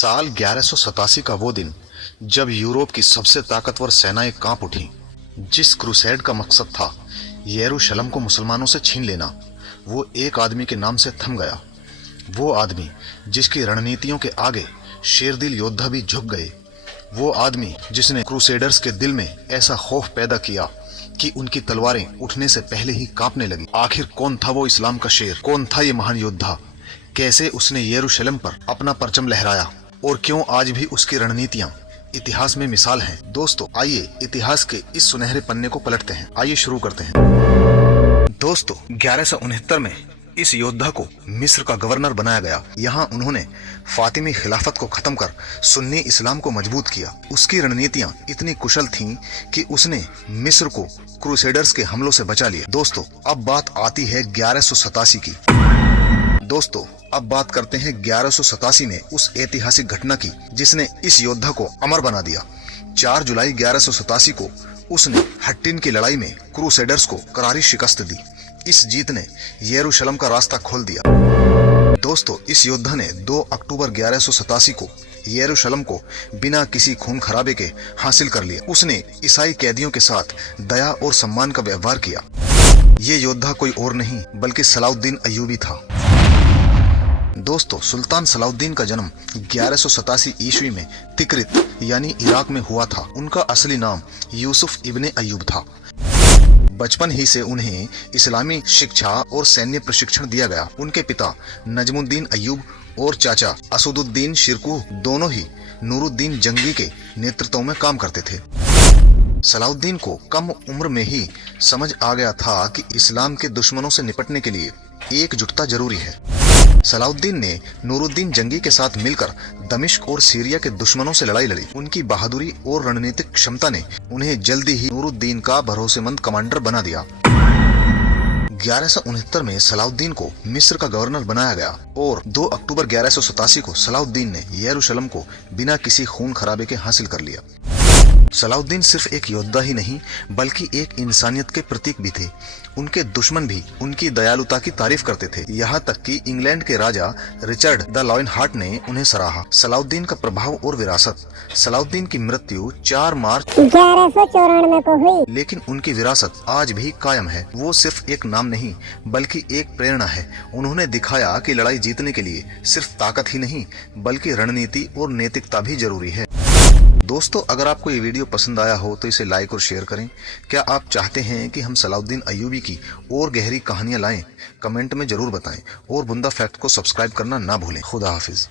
साल 1187 का वो दिन जब यूरोप की सबसे ताकतवर सेनाएं कांप उठी। जिस क्रूसेड का मकसद था यरूशलेम को मुसलमानों से छीन लेना, वो एक आदमी के नाम से थम गया। वो आदमी जिसकी रणनीतियों के आगे शेरदिल योद्धा भी झुक गए। वो आदमी जिसने क्रूसेडर्स के दिल में ऐसा खौफ पैदा किया कि उनकी तलवारें उठने से पहले ही कांपने लगी। आखिर कौन था वो इस्लाम का शेर? कौन था ये महान योद्धा? कैसे उसने यरूशलेम पर अपना परचम लहराया और क्यों आज भी उसकी रणनीतियां इतिहास में मिसाल हैं? दोस्तों, आइए इतिहास के इस सुनहरे पन्ने को पलटते हैं। आइए शुरू करते हैं। दोस्तों, 1169 में इस योद्धा को मिस्र का गवर्नर बनाया गया। यहाँ उन्होंने फातिमी खिलाफत को खत्म कर सुन्नी इस्लाम को मजबूत किया। उसकी रणनीतियां इतनी कुशल थीं कि उसने मिस्र को क्रूसेडर्स के हमलों से बचा लिया। दोस्तों, अब बात आती है 1187 की। दोस्तों, अब बात करते हैं 1187 में उस ऐतिहासिक घटना की जिसने इस योद्धा को अमर बना दिया। 4 जुलाई 1187 को उसने हट्टिन की लड़ाई में क्रूसेडर्स को करारी शिकस्त दी। इस जीत ने यरूशलेम का रास्ता खोल दिया। दोस्तों, इस योद्धा ने 2 अक्टूबर 1187 को यरूशलेम को बिना किसी खून खराबे के हासिल कर लिया। उसने ईसाई कैदियों के साथ दया और सम्मान का व्यवहार किया। ये योद्धा कोई और नहीं बल्कि सलाउद्दीन अय्यूबी था। दोस्तों, सुल्तान सलाउद्दीन का जन्म 1187 ईस्वी में तिक्रित यानी इराक में हुआ था। उनका असली नाम यूसुफ इब्ने अय्यूब था। बचपन ही से उन्हें इस्लामी शिक्षा और सैन्य प्रशिक्षण दिया गया। उनके पिता नजमुद्दीन अय्यूब और चाचा असदुद्दीन शिरकुह दोनों ही नूरुद्दीन जंगी के नेतृत्व में काम करते थे। सलाउद्दीन को कम उम्र में ही समझ आ गया था कि इस्लाम के दुश्मनों से निपटने के लिए एकजुटता जरूरी है। सलाउद्दीन ने नूरुद्दीन जंगी के साथ मिलकर दमिश्क और सीरिया के दुश्मनों से लड़ाई लड़ी। उनकी बहादुरी और रणनीतिक क्षमता ने उन्हें जल्दी ही नूरुद्दीन का भरोसेमंद कमांडर बना दिया। 1169 में सलाउद्दीन को मिस्र का गवर्नर बनाया गया और 2 अक्टूबर 1187 को सलाउद्दीन ने यरूशलेम को बिना किसी खून खराबे के हासिल कर लिया। सलाउद्दीन सिर्फ एक योद्धा ही नहीं बल्कि एक इंसानियत के प्रतीक भी थे। उनके दुश्मन भी उनकी दयालुता की तारीफ करते थे। यहाँ तक कि इंग्लैंड के राजा रिचर्ड द लायनहार्ट ने उन्हें सराहा। सलाउद्दीन का प्रभाव और विरासत। सलाउद्दीन की मृत्यु 4 मार्च 1194 को हुई, लेकिन उनकी विरासत आज भी कायम है। वो सिर्फ एक नाम नहीं बल्कि एक प्रेरणा है। उन्होंने दिखाया कि लड़ाई जीतने के लिए सिर्फ ताकत ही नहीं बल्कि रणनीति और नैतिकता भी जरूरी है। दोस्तों, अगर आपको ये वीडियो पसंद आया हो तो इसे लाइक और शेयर करें। क्या आप चाहते हैं कि हम सलाउद्दीन अय्यूबी की और गहरी कहानियां लाएं? कमेंट में जरूर बताएं और बुंदा फैक्ट को सब्सक्राइब करना ना भूलें। खुदा हाफिज।